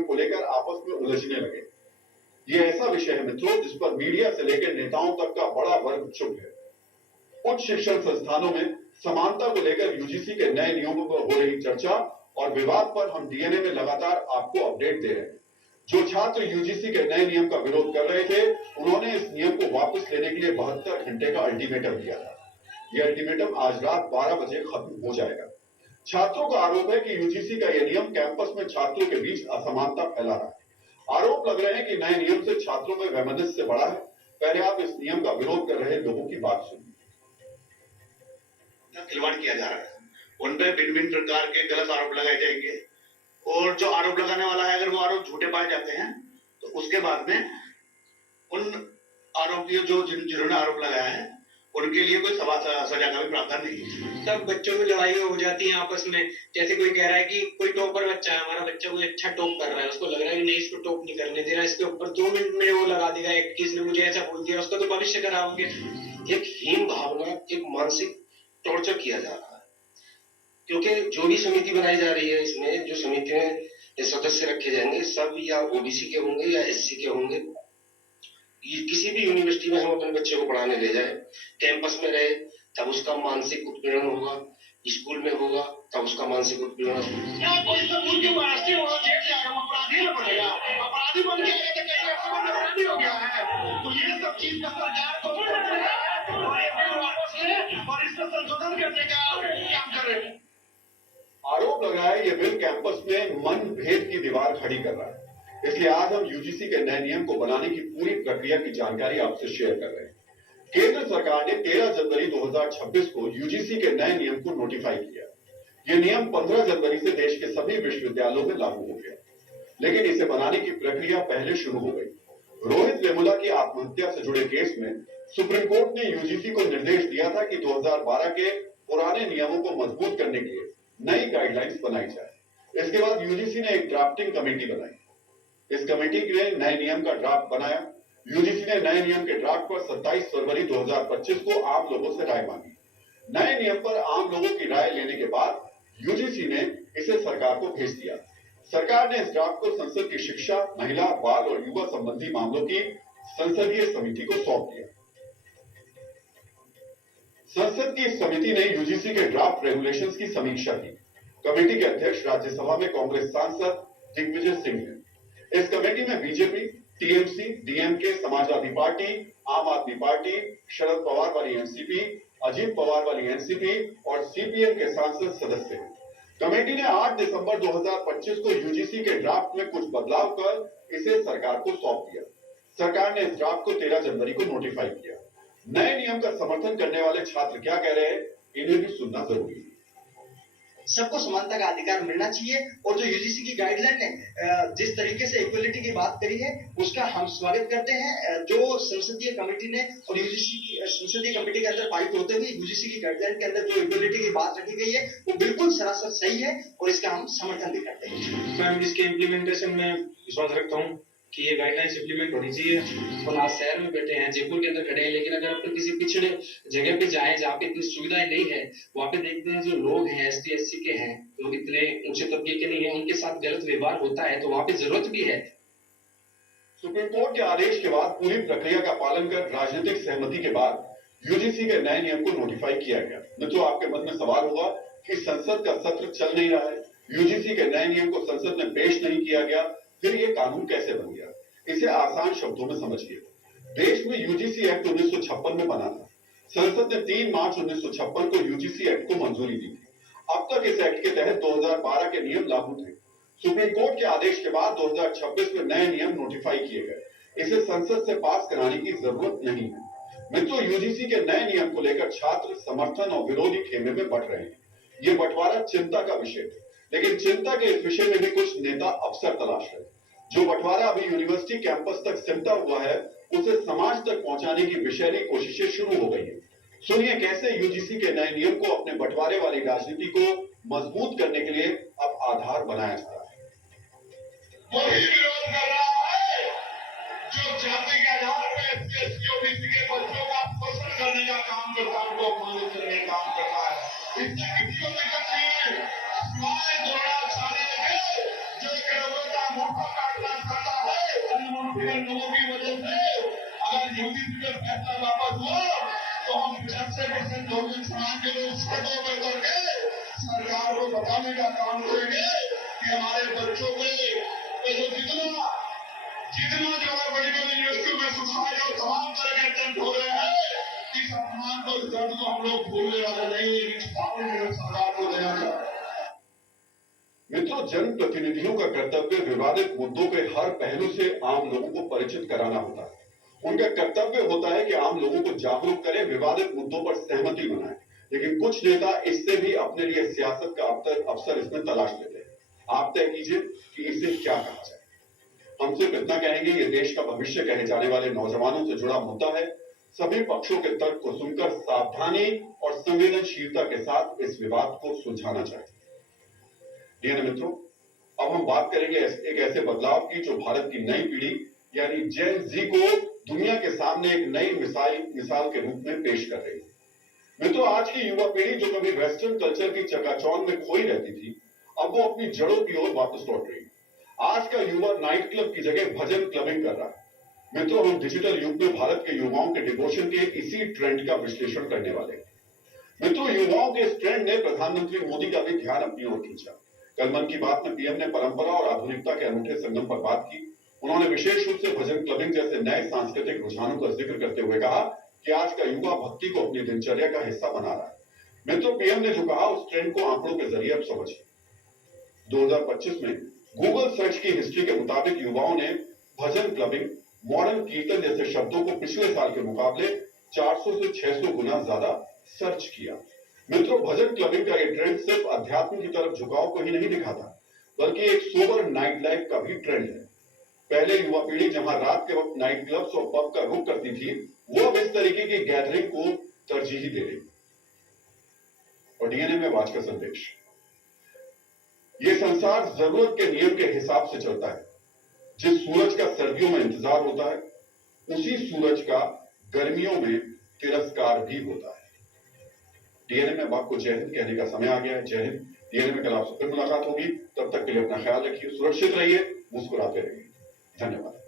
नियम को लेकर आपस में उलझने लगे। ये ऐसा विषय है मित्रों जिस पर मीडिया से लेकर नेताओं तक का बड़ा वर्ग चुप है। उच्च शिक्षण संस्थानों में समानता को लेकर यूजीसी के नए नियमों पर हो रही चर्चा और विवाद पर हम डीएनए में लगातार आपको अपडेट दे रहे हैं। जो छात्र यूजीसी के नए नियम का विरोध कर रहे थे, उन्होंने इस नियम को वापस लेने के लिए 72 घंटे का अल्टीमेटम दिया था। यह अल्टीमेटम आज रात 12 बजे खत्म हो जाएगा। छात्रों का आरोप है कि यूजीसी का यह नियम कैंपस में छात्रों के बीच असमानता फैला रहा है। आरोप लग रहे हैं कि नए नियम से छात्रों में वैमनस्य बढ़ा है। पहले आप इस नियम का विरोध कर रहे लोगों की बात सुनिए। खिलवाड़ किया जा रहा है, उन पर भिन्न भिन्न प्रकार के गलत आरोप लगाए जाएंगे और जो आरोप लगाने वाला है अगर वो आरोप झूठे पाए जाते हैं तो उसके बाद में उन आरोपियों जिन्होंने आरोप लगाया है उनके लिए कोई सजा का भी प्रावधान नहीं है। तब बच्चों में लड़ाई हो जाती है आपस में। जैसे कोई कह रहा है कि कोई टॉपर बच्चा है, हमारा बच्चा कोई अच्छा टॉप कर रहा है, उसको लग रहा है कि नहीं इसको टॉप नहीं करने दे रहा, इसके ऊपर 2 मिनट में वो लगा देगा एक कि इसने मुझे ऐसा बोल दिया, उसका तो भविष्य खराब हो गया। एक हीन भावना, एक मानसिक टॉर्चर किया जा रहा है, क्योंकि जो भी समिति बनाई जा रही है इसमें जो समिति में सदस्य रखे जाएंगे सब या ओबीसी के होंगे या एससी के होंगे। किसी भी यूनिवर्सिटी में हम अपने बच्चे को पढ़ाने ले जाए, कैंपस में रहे तब उसका मानसिक उत्पीड़न होगा, स्कूल में होगा तब उसका मानसिक उत्पीड़न होगा। अपराधी बन गया है तो कैसे अपराधी हो गया है, तो ये सब चीज का सरकार को और इसका संशोधन करने का काम करें। आरोप लगा है ये बिल कैंपस में मन भेद की दीवार खड़ी कर रहा है। इसलिए आज हम यूजीसी के नए नियम को बनाने की पूरी प्रक्रिया की जानकारी आपसे शेयर कर रहे हैं। केंद्र सरकार ने 13 जनवरी 2026 को यूजीसी के नए नियम को नोटिफाई किया। यह नियम 15 जनवरी से देश के सभी विश्वविद्यालयों में लागू हो गया, लेकिन इसे बनाने की प्रक्रिया पहले शुरू हो गई। रोहित वेमुला की आत्महत्या से जुड़े केस में सुप्रीम कोर्ट ने यूजीसी को निर्देश दिया था कि 2012 के पुराने नियमों को मजबूत करने के लिए नई गाइडलाइंस बनाई जाए। इसके बाद यूजीसी ने एक ड्राफ्टिंग कमेटी बनाई। इस कमेटी ने नए नियम का ड्राफ्ट बनाया। यूजीसी ने नए नियम के ड्राफ्ट पर 27 फरवरी 2025 को आम लोगों से राय मांगी। नए नियम पर आम लोगों की राय लेने के बाद यूजीसी ने इसे सरकार को भेज दिया। सरकार ने इस ड्राफ्ट को संसद की शिक्षा, महिला, बाल और युवा संबंधी मामलों की संसदीय समिति को सौंप दिया। संसद की इस समिति ने यूजीसी के ड्राफ्ट रेगुलेशंस की समीक्षा की। कमेटी के अध्यक्ष राज्यसभा में कांग्रेस सांसद दिग्विजय सिंह हैं। इस कमेटी में BJP, TMC, DMK, Samajwadi party, आम आदमी पार्टी, शरद पवार वाली एनसीपी, अजीत पवार वाली एनसीपी और सीपीएम के सांसद सदस्य हैं। कमेटी ने 8 दिसंबर 2025 को यूजीसी के ड्राफ्ट में कुछ बदलाव कर इसे सरकार को सौंप दिया। सरकार ने इस ड्राफ्ट को 13 जनवरी को नोटिफाई किया। नए नियम का समर्थन करने वाले छात्र क्या कह रहे हैं, इन्हें भी सुनना जरूरी है। सबको समानता का अधिकार मिलना चाहिए और जो यूजीसी की गाइडलाइन ने जिस तरीके से इक्वलिटी की बात करी है उसका हम स्वागत करते हैं। जो संसदीय कमेटी ने और यूजीसी की संसदीय कमेटी के अंदर पारित होते हुए यूजीसी की गाइडलाइन के अंदर जो इक्वलिटी की बात रखी गई है वो बिल्कुल सरासर सही है और इसका हम समर्थन भी करते हैं। मैं इसके इम्प्लीमेंटेशन में विश्वास रखता हूँ कि ये गाइडलाइंस इम्प्लीमेंट होनी चाहिए। और आज शहर में बैठे हैं, जयपुर के अंदर खड़े हैं, लेकिन अगर अपन किसी पिछड़े जगह पे जाएं जहाँ पे इतनी सुविधाएं नहीं है, वहाँ पे देखते हैं जो लोग हैं एसटी एससी के हैं, लोग इतने ऊंचे तबके के नहीं है, उनके साथ गलत व्यवहार होता है, तो वहाँ पे जरूरत भी है। सुप्रीम कोर्ट के आदेश के बाद पूरी प्रक्रिया का पालन कर राजनीतिक सहमति के बाद यूजीसी के नए नियम को नोटिफाई किया गया। मित्रों, आपके मन में सवाल होगा कि संसद का सत्र चल नहीं रहा है, यूजीसी के नए नियम को संसद में पेश नहीं किया गया, फिर ये कानून कैसे बन गया? इसे आसान शब्दों में समझिए। देश में यूजीसी एक्ट 1956 में बना था। संसद ने 3 मार्च 1956 को यूजीसी एक्ट को मंजूरी दी थी। अब तक इस एक्ट के तहत 2012 के नियम लागू थे। सुप्रीम कोर्ट के आदेश के बाद 2026 में नए नियम नोटिफाई किए गए। इसे संसद से पास कराने की जरूरत नहीं है। मित्रों, यूजीसी के नए नियम को लेकर छात्र समर्थन और विरोधी खेमे में बढ़ रहे हैं। ये बंटवारा चिंता का विषय है, लेकिन चिंता के इस विषय में भी कुछ नेता अवसर तलाश रहे हैं। जो बंटवारा अभी यूनिवर्सिटी कैंपस तक सिमटा हुआ है, उसे समाज तक पहुंचाने की विषैली कोशिशें शुरू हो गई है। सुनिए कैसे यूजीसी के नए नियम को अपने बंटवारे वाली राजनीति को मजबूत करने के लिए अब आधार बनाया जा रहा है। वही विरोध कर रहा है जो जाति के आधार पर एससी ओबीसी के बच्चों का शोषण करने का काम करता है, उनको अपमानित करने का काम करता है। इससे किसी को दिक्कत नहीं है। द्रोणाचार्य लगे जो का इलाज करता है। अनमोटिवेटेड लोगों की वजह से अगर यूजीसी का फैसला वापस हुआ तो हम 50% बहुजन समाज के लोग सड़कों पर उतर के सरकार को बताने का काम करेंगे कि हमारे बच्चों को जितना जो है बड़ी बड़ी यूनिवर्सिटियों में सुसाइड और तमाम तरह के अटेम्प्ट हो रहे हैं, इस अपमान को, इस दर्द को हम लोग भूलने वाले नहीं, इस सरकार को देना चाहते हैं। मित्रों, जनप्रतिनिधियों का कर्तव्य विवादित मुद्दों के हर पहलू से आम लोगों को परिचित कराना होता है। उनका कर्तव्य होता है कि आम लोगों को जागरूक करें, विवादित मुद्दों पर सहमति बनाएं। लेकिन कुछ नेता इससे भी अपने लिए सियासत का अवसर इसमें तलाश लेते हैं। आप तय कीजिए कि इसे क्या कहा जाए। हम सिर्फ इतना कहेंगे, ये देश का भविष्य कहे जाने वाले नौजवानों से जुड़ा मुद्दा है। सभी पक्षों के तर्क को सुनकर सावधानी और संवेदनशीलता के साथ इस विवाद को सुलझाना चाहिए। डीएनए मित्रों, अब हम बात करेंगे एक ऐसे बदलाव की जो भारत की नई पीढ़ी यानी जेन जी को दुनिया के सामने एक नई मिसाल के रूप में पेश कर रही है। मित्रों, आज की युवा पीढ़ी जो कभी वेस्टर्न कल्चर की चकाचौंध में खोई रहती थी, अब वो अपनी जड़ों की ओर वापस लौट रही है। आज का युवा नाइट क्लब की जगह भजन क्लबिंग कर रहा है। मित्रों, हम डिजिटल युग में भारत के युवाओं के डिवोशन के इसी ट्रेंड का विश्लेषण करने वाले हैं। मित्रों, युवाओं के इस ट्रेंड ने प्रधानमंत्री मोदी का भी ध्यान अपनी ओर खींचा। कल मन की बात में पीएम ने परंपरा और आधुनिकता के अनूठे संगम पर बात की। उन्होंने विशेष रूप से भजन क्लबिंग जैसे नए सांस्कृतिक रुझानों का जिक्र करते हुए कहा कि आज का युवा भक्ति को अपनी दिनचर्या का हिस्सा बना रहा है। मित्रों, पीएम ने जो कहा उस ट्रेंड को आंकड़ों के जरिए अब समझिए। 2025 में गूगल सर्च की हिस्ट्री के मुताबिक युवाओं ने भजन क्लबिंग, मॉडर्न कीर्तन जैसे शब्दों को पिछले साल के मुकाबले 400 से 600 गुना ज्यादा सर्च किया। मित्रों, भजन क्लबिंग का ये ट्रेंड सिर्फ अध्यात्म की तरफ झुकाव को ही नहीं दिखाता, बल्कि एक सोबर नाइट लाइफ का भी ट्रेंड है। पहले युवा पीढ़ी जहां रात के वक्त नाइट क्लब्स और पब का रुख करती थी, वो अब इस तरीके की गैदरिंग को तरजीह दे रही। और डीएनए में आज का संदेश, ये संसार जरूरत के नियम के हिसाब से चलता है। जिस सूरज का सर्दियों में इंतजार होता है, उसी सूरज का गर्मियों में तिरस्कार भी होता है। डीएनए में अब आपको जय हिंद कहने का समय आ गया है। जय हिंद। डीएनए में कल आपसे फिर मुलाकात होगी। तब तक के लिए अपना ख्याल रखिए, सुरक्षित रहिए, मुस्कुराते रहिए। धन्यवाद।